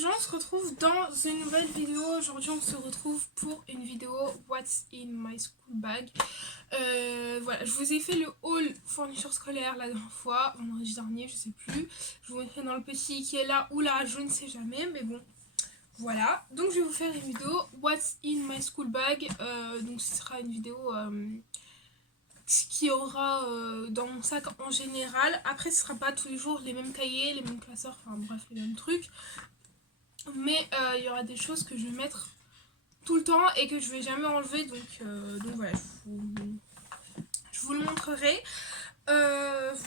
gens, on se retrouve dans une nouvelle vidéo. Aujourd'hui on se retrouve pour une vidéo What's in my school bag. Voilà, je vous ai fait le haul fourniture scolaire la dernière fois, vendredi dernier, je sais plus. Je vous mettrai dans le petit qui est là ou là, je ne sais jamais, mais bon. Voilà, donc je vais vous faire une vidéo What's in my school bag. Donc ce sera une vidéo qui aura dans mon sac en général. Après ce sera pas tous les jours les mêmes cahiers, les mêmes classeurs, enfin bref les mêmes trucs. Mais il y aura des choses que je vais mettre tout le temps et que je vais jamais enlever. Donc voilà, je vous le montrerai.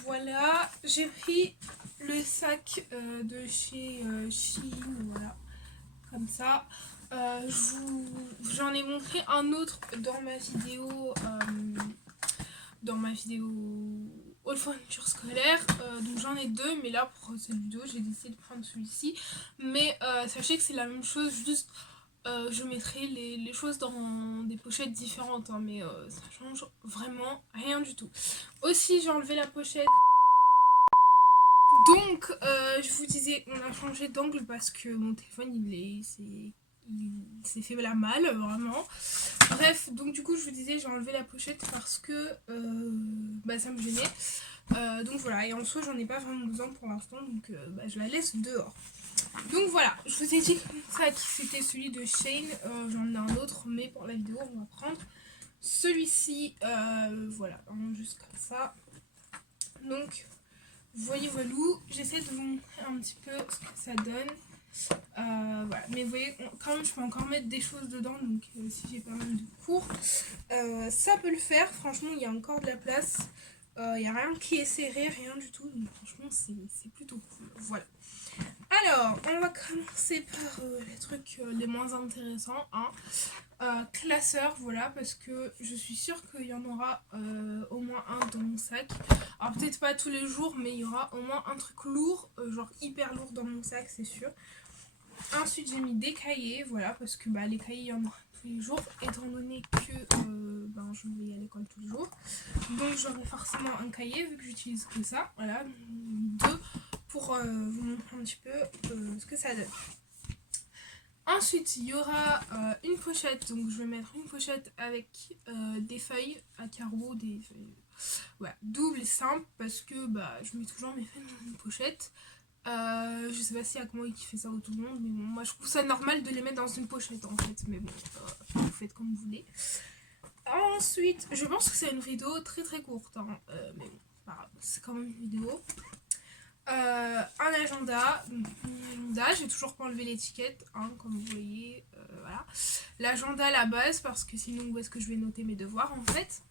Voilà, j'ai pris le sac de chez Shein, voilà, comme ça. J'en ai montré un autre dans ma vidéo haute fourniture scolaire, donc j'en ai deux, mais là pour cette vidéo j'ai décidé de prendre celui-ci. Mais sachez que c'est la même chose, juste je mettrai les choses dans des pochettes différentes, hein, mais ça change vraiment rien du tout. Aussi j'ai enlevé la pochette. Donc je vous disais, on a changé d'angle parce que mon téléphone il s'est fait la malle, vraiment. Bref, donc du coup je vous disais, j'ai enlevé la pochette parce que ça me gênait. Donc voilà, et en soi j'en ai pas vraiment besoin pour l'instant, donc je la laisse dehors. Donc voilà, je vous ai dit que mon sac c'était celui de Shein, j'en ai un autre, mais pour la vidéo on va prendre celui-ci, voilà, juste comme ça. Donc voyez voilou, j'essaie de vous montrer un petit peu ce que ça donne. Voilà, mais vous voyez, quand même je peux encore mettre des choses dedans, donc si j'ai pas mal de cours, ça peut le faire. Franchement il y a encore de la place, il n'y a rien qui est serré, rien du tout, donc franchement c'est plutôt cool. Voilà, alors on va commencer par les trucs les moins intéressants, hein. Classeur, voilà, parce que je suis sûre qu'il y en aura au moins un dans mon sac. Alors peut-être pas tous les jours, mais il y aura au moins un truc lourd, genre hyper lourd dans mon sac, c'est sûr. Ensuite j'ai mis des cahiers, voilà, parce que les cahiers il y en aura tous les jours, étant donné que je vais à l'école tous les jours. Donc j'aurai forcément un cahier vu que j'utilise que ça, voilà, deux pour vous montrer un petit peu ce que ça donne. Ensuite il y aura une pochette, donc je vais mettre une pochette avec des feuilles à carreaux, des feuilles doubles et simples, parce que je mets toujours mes feuilles dans une pochette. Je sais pas s'il y a comment qui fait ça tout le monde, mais bon, moi je trouve ça normal de les mettre dans une pochette en fait, mais bon, vous faites comme vous voulez. Ensuite, je pense que c'est une vidéo très très courte, hein, mais bon, c'est quand même une vidéo. Un agenda, j'ai toujours pas enlevé l'étiquette, hein, comme vous voyez, voilà. L'agenda à la base, parce que sinon où est-ce que je vais noter mes devoirs en fait.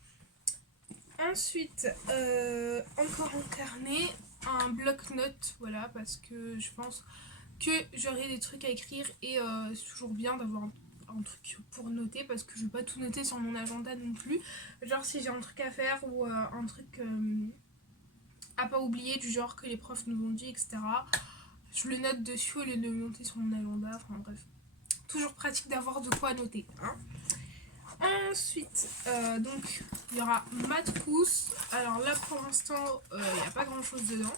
Ensuite, encore un carnet, un bloc-notes, voilà, parce que je pense que j'aurai des trucs à écrire et c'est toujours bien d'avoir un truc pour noter, parce que je vais pas tout noter sur mon agenda non plus. Genre si j'ai un truc à faire ou un truc à pas oublier, du genre que les profs nous ont dit, etc. Je le note dessus au lieu de le monter sur mon agenda, enfin bref. Toujours pratique d'avoir de quoi noter, hein. Ensuite, donc il y aura ma trousse. Alors là pour l'instant, il n'y a pas grand chose dedans.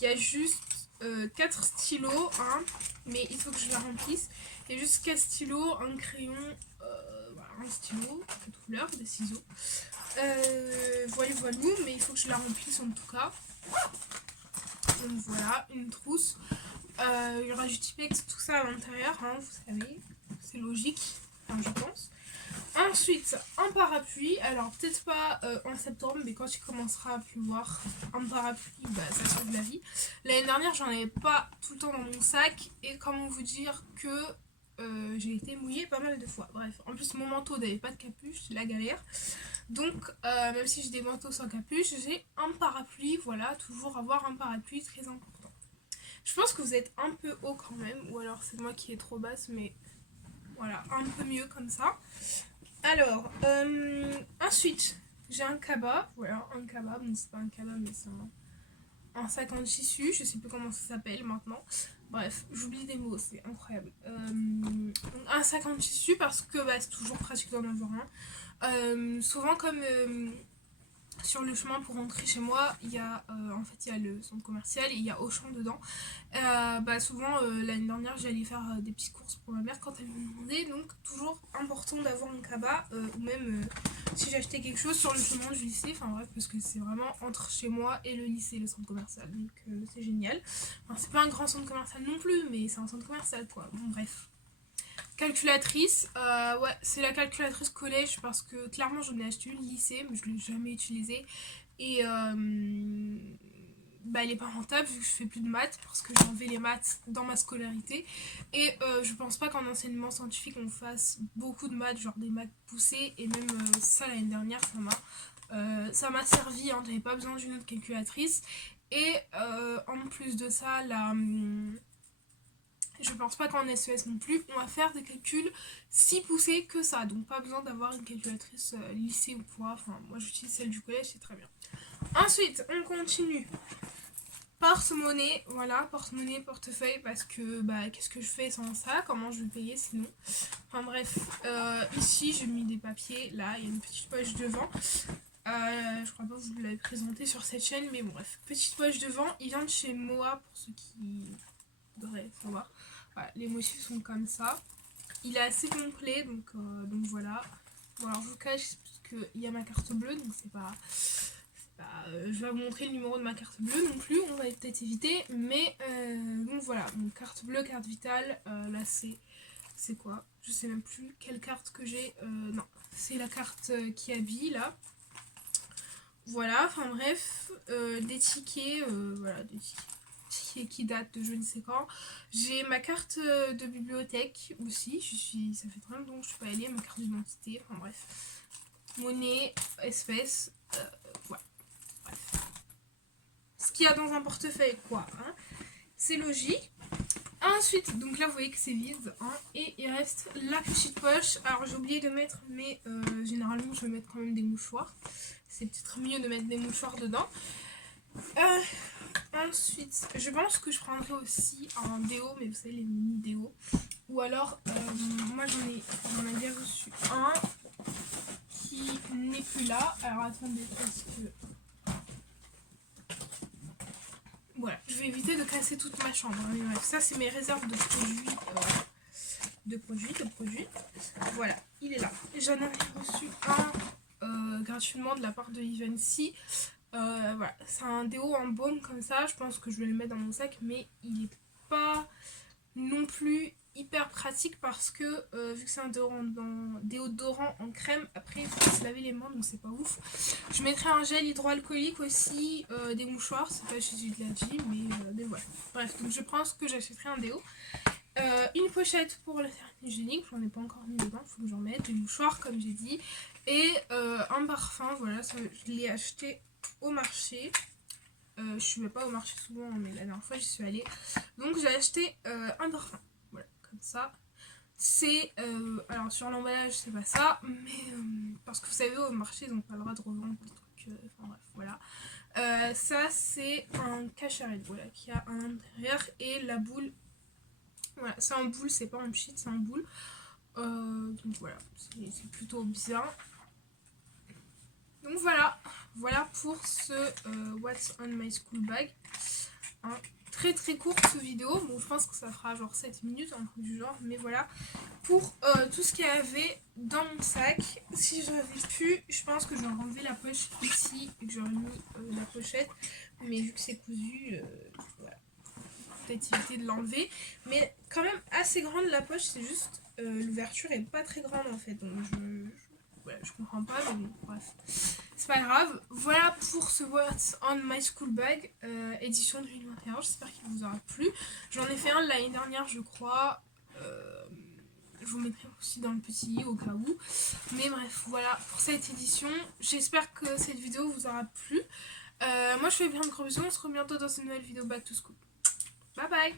Il y a juste 4 stylos, hein, mais il faut que je la remplisse. Il y a juste 4 stylos, un crayon, voilà, un stylo, 4 couleurs, des ciseaux. Voilà, mais il faut que je la remplisse en tout cas. Donc voilà, une trousse. Il y aura du Tipex, tout ça à l'intérieur, hein, vous savez, c'est logique, enfin, je pense. Ensuite, un parapluie. Alors peut-être pas en septembre, mais quand il commencera à pleuvoir, un parapluie, ça sauve la vie. L'année dernière, j'en avais pas tout le temps dans mon sac, et comment vous dire que j'ai été mouillée pas mal de fois. Bref, en plus mon manteau n'avait pas de capuche, c'est la galère. Donc même si j'ai des manteaux sans capuche, j'ai un parapluie. Voilà, toujours avoir un parapluie, très important. Je pense que vous êtes un peu haut quand même, ou alors c'est moi qui est trop basse, mais voilà, un peu mieux comme ça. Alors, ensuite, j'ai un cabas. Voilà, un cabas. Bon, c'est pas un cabas, mais c'est un sac en tissu. Je sais plus comment ça s'appelle maintenant. Bref, j'oublie des mots, c'est incroyable. Un sac en tissu parce que c'est toujours pratique d'en avoir un. Souvent, comme sur le chemin pour rentrer chez moi, il y a en fait il y a le centre commercial et il y a Auchan dedans. Souvent l'année dernière j'allais faire des petites courses pour ma mère quand elle me demandait, donc toujours important d'avoir un cabas ou même si j'achetais quelque chose sur le chemin du lycée, enfin bref, parce que c'est vraiment entre chez moi et le lycée, le centre commercial, donc c'est génial. Enfin, c'est pas un grand centre commercial non plus, mais c'est un centre commercial quoi, bon bref. Calculatrice, ouais, c'est la calculatrice collège parce que clairement j'en ai acheté une lycée, mais je l'ai jamais utilisée. Et elle est pas rentable vu que je fais plus de maths parce que j'ai enlevé les maths dans ma scolarité. Et je pense pas qu'en enseignement scientifique on fasse beaucoup de maths, genre des maths poussées. Et même ça l'année dernière, ça m'a servi, hein, j'avais pas besoin d'une autre calculatrice. Et en plus de ça, je pense pas qu'en SES non plus, on va faire des calculs si poussés que ça. Donc pas besoin d'avoir une calculatrice lycée ou quoi. Enfin, moi j'utilise celle du collège, c'est très bien. Ensuite, on continue. Porte-monnaie, voilà, porte-monnaie, portefeuille, parce que qu'est-ce que je fais sans ça? Comment je vais payer sinon? Enfin bref, ici j'ai mis des papiers, là il y a une petite poche devant. Je crois pas que vous l'avez présenté sur cette chaîne, mais bon bref, petite poche devant, il vient de chez Moa pour ceux qui voudraient savoir. Voilà, les motifs sont comme ça. Il est assez complet, donc voilà. Bon alors je vous cache parce qu'il y a ma carte bleue, donc c'est pas... je vais vous montrer le numéro de ma carte bleue non plus, on va peut-être éviter, mais donc voilà, donc carte bleue, carte vitale, là c'est quoi? Je sais même plus quelle carte que j'ai, non, c'est la carte qui habille là. Voilà, enfin bref, des tickets, voilà, des tickets qui datent de je ne sais quand. J'ai ma carte de bibliothèque aussi, ça fait très longtemps que je suis pas allée, ma carte d'identité, enfin bref. Monnaie, espèces, voilà. Bref. Ce qu'il y a dans un portefeuille, quoi, hein, c'est logique. Ensuite, donc là vous voyez que c'est vide, hein, et il reste la petite poche. Alors j'ai oublié de mettre, mais généralement je vais mettre quand même des mouchoirs. C'est peut-être mieux de mettre des mouchoirs dedans. Ensuite, je pense que je prendrai aussi un déo, mais vous savez les mini déos. Ou alors, moi j'en ai bien reçu un qui n'est plus là. Alors attendez, parce que... Voilà, je vais éviter de casser toute ma chambre. Mais bref, ça c'est mes réserves de produits. Voilà, il est là. J'en avais reçu un gratuitement de la part de Givenchy. Voilà, c'est un déo en baume comme ça. Je pense que je vais le mettre dans mon sac, mais il est pas non plus hyper pratique parce que vu que c'est un déodorant en crème, après il faut se laver les mains, donc c'est pas ouf. Je mettrai un gel hydroalcoolique aussi, des mouchoirs, c'est pas chez de la vie, mais voilà. Bref, donc je pense que j'achèterai un déo. Une pochette pour le serviette hygiénique, j'en ai pas encore mis dedans, faut que j'en mette, des mouchoirs comme j'ai dit, et un parfum, voilà, ça, je l'ai acheté au marché. Je suis pas au marché souvent, mais la dernière fois j'y suis allée. Donc j'ai acheté un parfum. Voilà, comme ça. C'est. Alors sur l'emballage, c'est pas ça, mais. Parce que vous savez, au marché, ils n'ont pas le droit de revendre des trucs. Enfin bref, voilà. Ça, c'est un cachet, voilà, qui a à l'intérieur. Et la boule. Voilà, c'est en boule, c'est pas en pchit, c'est en boule. Donc voilà, c'est plutôt bien. Donc voilà pour ce What's on my school bag. Hein, très très courte vidéo, bon je pense que ça fera genre 7 minutes, un truc du genre, mais voilà. Pour tout ce qu'il y avait dans mon sac, si j'avais pu, je pense que j'aurais enlevé la poche ici et que j'aurais mis la pochette, mais vu que c'est cousu, voilà, peut-être éviter de l'enlever. Mais quand même assez grande la poche, c'est juste l'ouverture est pas très grande en fait, donc je comprends pas, mais bon, bref. C'est pas grave. Voilà pour ce What's on my school bag, édition 2021. J'espère qu'il vous aura plu. J'en ai fait un l'année dernière, je crois. Je vous mettrai aussi dans le petit i au cas où. Mais bref, voilà pour cette édition. J'espère que cette vidéo vous aura plu. Moi, je fais plein de gros bisous. On se retrouve bientôt dans une nouvelle vidéo Back to School. Bye bye!